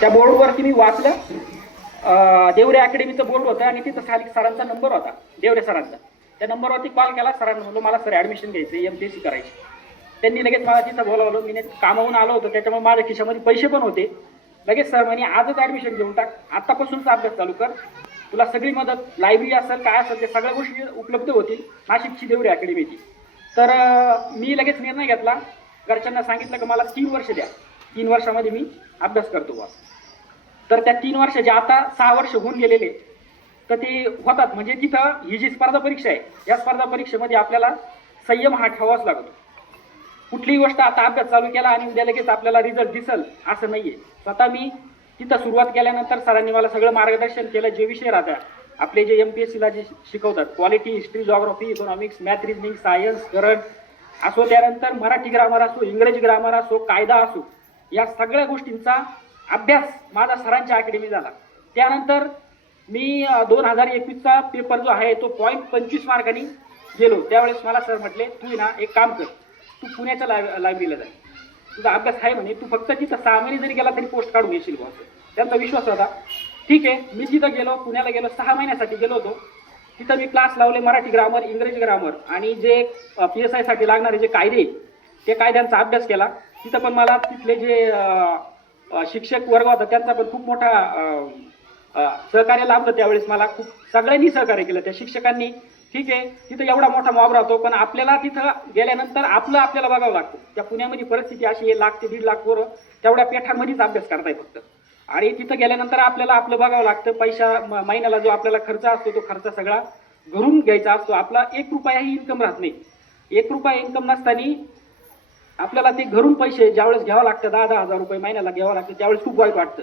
त्या बोर्डवरती मी वाचलं, देवरे अकॅडमीचं बोर्ड होतं आणि तिथं खाली सरांचा नंबर होता, देवरे सरांचा. त्या नंबरवरती कॉल केला, सरांना म्हणलो मला सर ॲडमिशन घ्यायचं, MPSC करायची. त्यांनी लगेच मला तिथं बोलावलं. मी कामावून आलो होतो, त्याच्यामुळे माझ्या खिशामध्ये पैसे पण होते. लगेच सर म्हणे आजच ॲडमिशन घेऊन टाक, आत्तापासूनच अभ्यास चालू कर, तुला सगळी मदत, लायब्ररी असेल काय असेल ते सगळ्या गोष्टी उपलब्ध होतील नाशिकची देवरे अकॅडमीची. तर मी लगेच निर्णय घेतला, घरच्यांना सांगितलं की मला 3 वर्ष द्या, 3 वर्षामध्ये मी अभ्यास करतो बा. तर त्या 3 वर्षाचे आता 6 वर्ष होऊन गेलेले तर ते होतात. म्हणजे तिथं ही जी स्पर्धा परीक्षा आहे, या स्पर्धा परीक्षेमध्ये आपल्याला संयम हा ठेवावाच लागतो. कुठलीही गोष्ट आता अभ्यास चालू केला आणि उद्या लगेच आपल्याला रिझल्ट दिसल असं नाहीये. स्वतः मी तिथं सुरुवात केल्यानंतर सरांनी मला सगळं मार्गदर्शन केलं. जे विषय राहतात आपले, जे MPSCला जे शिकवतात, quality, history, geography, economics, math, reasoning, science, current असो, त्यानंतर मराठी ग्रामर असो, इंग्रजी ग्रामर असो, कायदा असो, या सगळ्या गोष्टींचा अभ्यास माझा सरांच्या अकॅडमी झाला. त्यानंतर मी 2021चा पेपर जो आहे तो 0.25 मार्कांनी गेलो. त्यावेळेस मला सर म्हटले, तू ना एक काम कर, तू पुण्याच्या लायब्ररीला जा, तुझा अभ्यास आहे म्हणे, तू फक्त तिथं 6 महिने जरी गेला तरी पोस्ट काढून येशील बॉस. त्यांचा विश्वास होता. ठीक आहे, मी तिथं गेलो, पुण्याला गेलो, 6 महिन्यासाठी गेलो होतो. तिथं मी क्लास लावले, मराठी ग्रामर, इंग्रजी ग्रामर आणि जे PSI साठी लागणारे जे कायदे, ते कायद्यांचा अभ्यास केला. तिथं पण मला तिथले जे शिक्षक वर्ग होता त्यांचा पण खूप मोठा सहकार्य लाभलं. त्यावेळेस मला खूप सगळ्यांनी सहकार्य केलं, त्या शिक्षकांनी. ठीक आहे, तिथं एवढा मोठा मॉब राहतो, पण आपल्याला तिथं गेल्यानंतर आपल्याला बघावं लागतं. त्या पुण्यामध्ये परिस्थिती अशी आहे, 1 ते 1.5 लाख पोरं तेवढ्या पेठांमध्येच अभ्यास करताय फक्त. आणि तिथं गेल्यानंतर आपल्याला आपलं बघावं लागतं. महिन्याला जो आपल्याला खर्च असतो तो खर्च सगळा घरून घ्यायचा असतो. आपला 1 रुपयाही इन्कम राहत नाही. 1 रुपया इन्कम नसताना आपल्याला ते घरून पैसे ज्यावेळेस घ्यावं लागतं, 10-10 हजार रुपये महिन्याला घ्यावं लागतं, त्यावेळेस खूप वाईट वाटतं.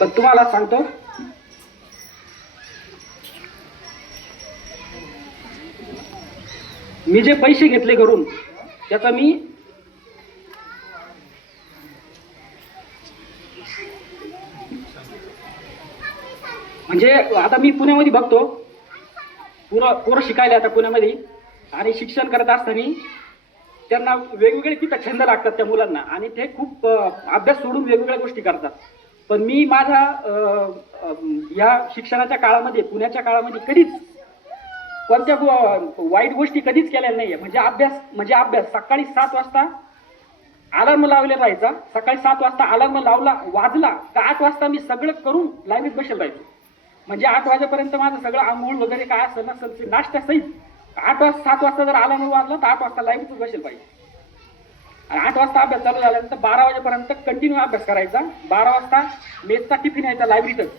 पण तुम्हाला सांगतो, मी जे पैसे घेतले घरून त्याचा मी म्हणजे आता मी पुण्यामध्ये बघतो, पोरं शिकायला आता पुण्यामध्ये आणि शिक्षण करत असताना त्यांना वेगवेगळे तिथं छंद लागतात त्या मुलांना आणि ते खूप अभ्यास सोडून वेगवेगळ्या गोष्टी करतात. पण मी माझ्या या शिक्षणाच्या काळामध्ये, पुण्याच्या काळामध्ये कधीच कोणत्या वाईट गोष्टी कधीच केलेल्या नाहीये. म्हणजे अभ्यास सकाळी 7 वाजता अलार्म लावलेला राहायचा. सकाळी 7 वाजता अलार्म वाजला का 8 वाजता मी सगळं करून लाईनीत बसेल राहायचो. म्हणजे 8 वाजेपर्यंत माझं सगळं आंघोळ वगैरे काय असेल नसेल नाश्ता सहित 7 वाजता जर अलार्म वाजला तर 8 वाजता लाईनीतच बसेल पाहिजे. आणि 8 वाजता अभ्यास चालू झाल्यानंतर 12 वाजेपर्यंत कंटिन्यू अभ्यास करायचा. 12 वाजता मेसचा टिफिन यायचा लायब्ररीतच,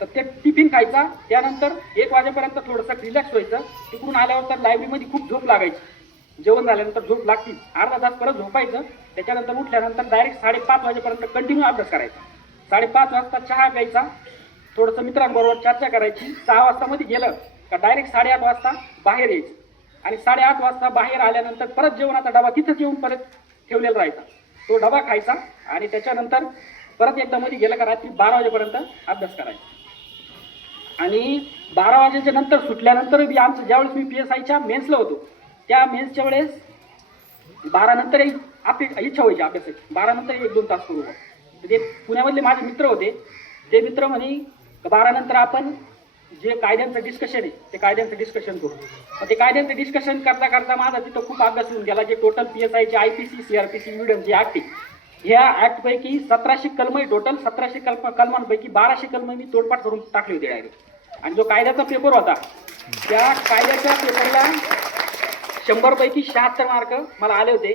तर ते टिफिन खायचा. त्यानंतर 1 वाजेपर्यंत थोडंसं रिलॅक्स व्हायचं. तिकडून आल्यावर तर लायब्ररीमध्ये खूप झोप लागायची. जेवण झाल्यानंतर झोप लागती, अर्धा तास परत झोपायचं. त्याच्यानंतर उठल्यानंतर डायरेक्ट 5:30 वाजेपर्यंत कंटिन्यू अभ्यास करायचा. 5:30 वाजता चहा प्यायचा, थोडंसं मित्रांबरोबर चर्चा करायची. 6 वाजता मध्ये गेलं का डायरेक्ट 8:30 वाजता बाहेर यायचं आणि 8:30 वाजता बाहेर आल्यानंतर परत जेवणाचा डबा तिथंच येऊन परत ठेवलेला राहायचा. तो डबा खायचा आणि त्याच्यानंतर परत एकदा मध्ये गेलं का रात्री 12 वाजेपर्यंत अभ्यास करायचा. आणि 12 वाजेच्या नंतर सुटल्यानंतर आमचं ज्यावेळेस मी PSIच्या मेन्सला होतो, त्या मेन्सच्या वेळेस 12 नंतर आपली इच्छा व्हायची अभ्यासाची, 12 नंतर 1-2 तास करू. ते पुण्यामधले माझे मित्र होते, ते मित्र म्हणे 12 नंतर आपण जे कायद्यांचं डिस्कशन आहे ते कायद्यांचं डिस्कशन करू. मग ते कायद्यांचं डिस्कशन करता करता माझा तिथं खूप अभ्यास होऊन गेला. जे टोटल PSIचे IPC, CRPC, एव्हिडन्स ऍक्ट, ह्या ऍक्टपैकी 1700 कलम आहे. टोटल 1700 कलमांपैकी 1200 कलम मी तोडपाठ करून टाकले होते डायरेक्ट. आणि जो कायद्याचा पेपर होता त्या कायद्याच्या पेपरला 100 पैकी 76 मार्क मला आले होते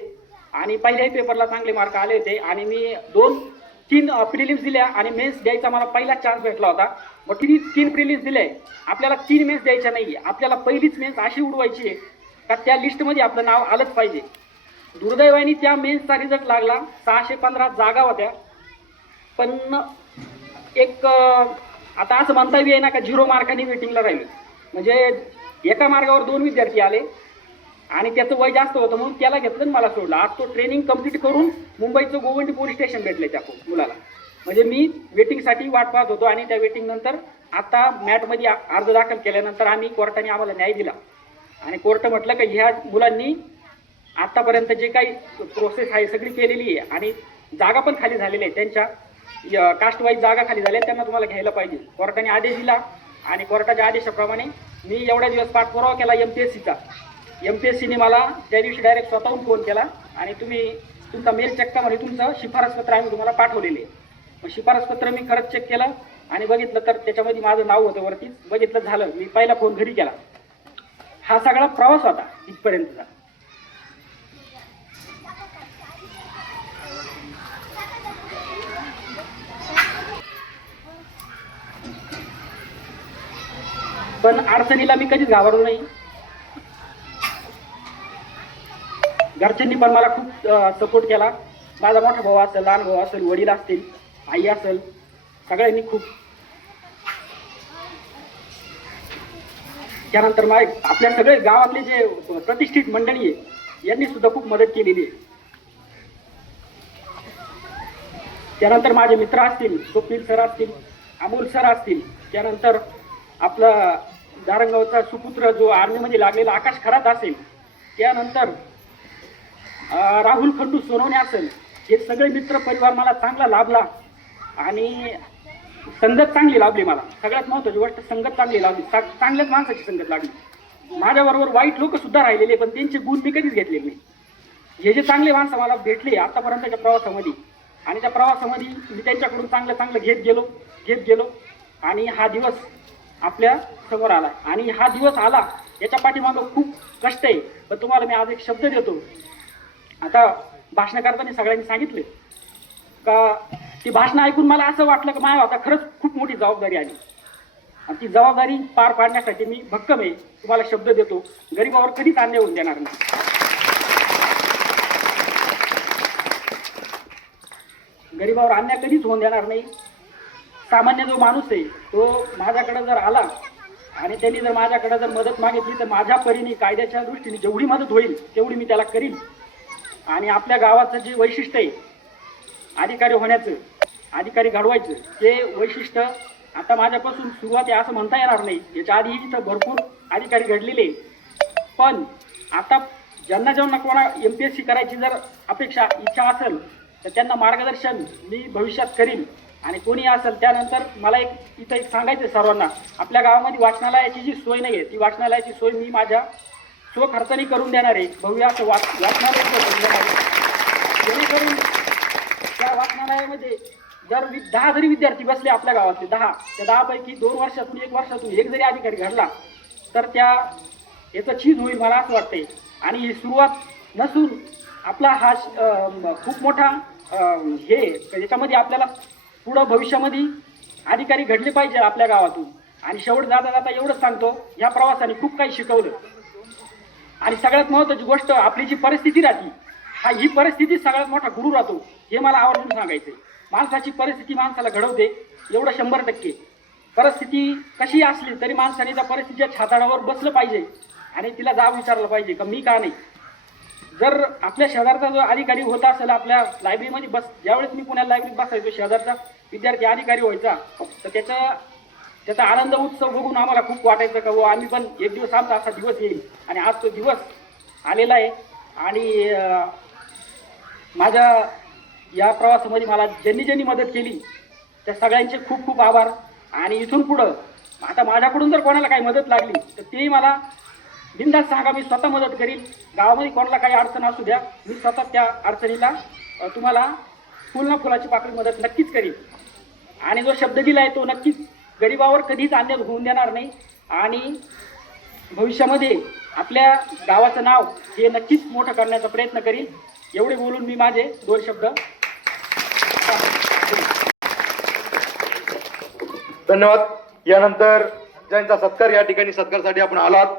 आणि पहिल्याही पेपरला चांगले मार्क आले होते. आणि मी 2-3 प्रिलिम्स दिल्या आणि मेन्स द्यायचा मला पहिला चान्स भेटला होता. मग 3 प्रिलिम्स दिले. आपल्याला 3 मेन्स द्यायच्या नाही, आपल्याला पहिलीच मेन्स अशी उडवायची आहे का त्या लिस्टमध्ये आपलं नाव आलंच पाहिजे. दुर्दैवाने त्या मेन्सचा रिझल्ट लागला, 615 जागा होत्या. पण एक आता असं म्हणता येईल ना का 0 मार्कांनी वेटिंगला राहिलो. म्हणजे एका मार्गावर 2 विद्यार्थी आले आणि त्याचं वय जास्त होतं म्हणून त्याला घेतलं आणि मला सोडलं. आज तो ट्रेनिंग कंप्लीट करून मुंबईचं गोवंडी पोलीस स्टेशन भेटले त्या मुलाला. म्हणजे मी वेटिंगसाठी वाट पाहत होतो आणि त्या वेटिंग नंतर आता मॅटमध्ये अर्ज दाखल केल्यानंतर आम्ही कोर्टाने आम्हाला न्याय दिला आणि कोर्ट म्हटलं की ह्या मुलांनी आतापर्यंत जे काही प्रोसेस आहे सगळी केलेली आहे आणि जागा पण खाली झालेल्या आहे, त्यांच्या कास्ट वाईज जागा खाली झाल्या, त्यांना तुम्हाला घ्यायला पाहिजे. कोर्टाने आदेश दिला आणि कोर्टाच्या आदेशाप्रमाणे मी एवढ्या दिवस पाठपुरावा केला MPSCचा. MPSCने मला त्या दिवशी डायरेक्ट स्वतःहून फोन केला आणि तुम्ही तुमचा मेल चेक करा, म्हणजे तुमचं शिफारसपत्र आम्ही तुम्हाला पाठवलेले आहे. मग शिफारसपत्र मी खरंच चेक केलं आणि बघितलं तर त्याच्यामध्ये माझं नाव होतं वरतीच. बघितलं झालं, मी पहिला फोन घरी केला. हा सगळा प्रवास होता इथपर्यंतचा. पण अडचणीला मी कधीच घाबरलो नाही. घरच्यांनी पण मला खूप सपोर्ट केला. माझा मोठा भाऊ असेल, लहान भाऊ असेल, वडील असतील, आई असेल, सगळ्यांनी खूप. त्यानंतर आपल्या सगळे गावातले जे प्रतिष्ठित मंडळी आहे यांनी सुद्धा खूप मदत केलेली आहे. त्यानंतर माझे मित्र असतील, स्वप्नील सर असतील, अमोल सर असतील, त्यानंतर आपला दारंगावचा सुपुत्र जो आर्मीमध्ये लागलेला आकाश खरात असेल, त्यानंतर राहुल खंडू सोनवणे असेल, हे सगळे मित्र परिवार मला चांगला लाभला आणि संगत चांगली लाभली. मला सगळ्यात महत्त्वाची गोष्ट संगत चांगली लाभली, चांगल्याच माणसाची संगत लागली. माझ्याबरोबर वाईट लोक सुद्धा राहिलेले पण त्यांचे गुण मी कधीच घेतलेले नाही. हे जे चांगले माणसं मला भेटले आतापर्यंतच्या प्रवासामध्ये आणि त्या प्रवासामध्ये मी त्यांच्याकडून चांगलं चांगलं घेत गेलो आणि हा दिवस आपल्या समोर आला. आणि हा दिवस आला याच्या पाठीमागं खूप कष्ट आहे. पण तुम्हाला मी आज एक शब्द देतो. आता भाषण करताना सगळ्यांनी सांगितले का ती भाषणं ऐकून मला असं वाटलं की माझ्या आता खरंच खूप मोठी जबाबदारी आली आणि ती जबाबदारी पार पाडण्यासाठी मी भक्कम आहे. तुम्हाला शब्द देतो, गरिबावर कधीच अन्याय होऊन देणार नाही. गरिबावर अन्याय कधीच होऊन देणार नाही. सामान्य जो माणूस आहे तो माझ्याकडे जर आला आणि त्यांनी जर माझ्याकडे जर मदत मागितली तर माझ्या परीने कायद्याच्या दृष्टीने जेवढी मदत होईल तेवढी मी त्याला करीन. आणि आपल्या गावाचं जे वैशिष्ट्य आहे अधिकारी होण्याचं, अधिकारी घडवायचं, ते वैशिष्ट्य आता माझ्यापासून सुरुवात आहे असं म्हणता येणार नाही. याच्या आधी इथं भरपूर अधिकारी घडलेले, पण आता ज्यांना कोणा MPSC करायची जर अपेक्षा इच्छा असेल तर त्यांना मार्गदर्शन मी भविष्यात करीन. आणि कोणी असेल त्यानंतर मला इथं सांगायचं सर्वांना, आपल्या गावामध्ये वाचनालयाची जी सोय नाही आहे ती वाचनालयाची सोय मी माझ्या स्वखर्चाने करून देणार आहे. भव्य असं वाचनालय करून देणार आहे, जेणेकरून त्या वाचनालयामध्ये जर 10 जरी विद्यार्थी बसले आपल्या गावातले 10, त्या 10 पैकी 2 वर्षातून 1 वर्षातून एक जरी अधिकारी घडला तर याचं चीज होईल मला असं वाटतंय. आणि ही सुरुवात नसून आपला हा खूप मोठा हे याच्यामध्ये आपल्याला पुढं भविष्यामध्ये अधिकारी घडले पाहिजे आपल्या गावातून. आणि शेवट जाता एवढंच सांगतो, ह्या प्रवासाने खूप काही शिकवलं. आणि सगळ्यात महत्त्वाची गोष्ट आपली जी परिस्थिती राहते ही परिस्थिती सगळ्यात मोठा गुरु राहतो हे मला आवर्जून सांगायचं. माणसाची परिस्थिती माणसाला घडवते एवढं 100%. परिस्थिती कशी असली तरी माणसाने त्या परिस्थितीच्या छाताडावर बसलं पाहिजे आणि तिला जाब विचारलं पाहिजे का मी का नाही. जर आपल्या शेजारचा जो अधिकारी होता असेल आपल्या लायब्ररीमध्ये ज्यावेळेस मी पुण्याला लायब्ररीत बसायचो, शेजारचा विद्यार्थी अधिकारी व्हायचा तर त्याचा आनंद उत्सव बघून आम्हाला खूप वाटायचं का वो आम्ही पण एक दिवस आमचा असा दिवस येईल. आणि आज तो दिवस आलेला आहे. आणि माझ्या या प्रवासामध्ये मला ज्यांनी मदत केली त्या सगळ्यांचे खूप खूप आभार. आणि इथून पुढं आता माझ्याकडून जर कोणाला काही मदत लागली तर तेही मला बिनधास्त सांगा, मी स्वतः मदत करीन. गावामध्ये कोणाला काही अडचण असू द्या, मी स्वतः त्या अडचणीला तुम्हाला फुलाची पाकळी मदत नक्कीच करीन. आणि जो शब्द दिला आहे तो नक्कीच गरिबावर कधीच अन्याय होऊन देणार नाही. आणि भविष्यामध्ये आपल्या गावाचं नाव हे नक्कीच मोठं करण्याचा प्रयत्न करीन. एवढे बोलून मी माझे 2 शब्द. धन्यवाद. यानंतर ज्यांचा सत्कार या ठिकाणी सत्कारसाठी आपण आलात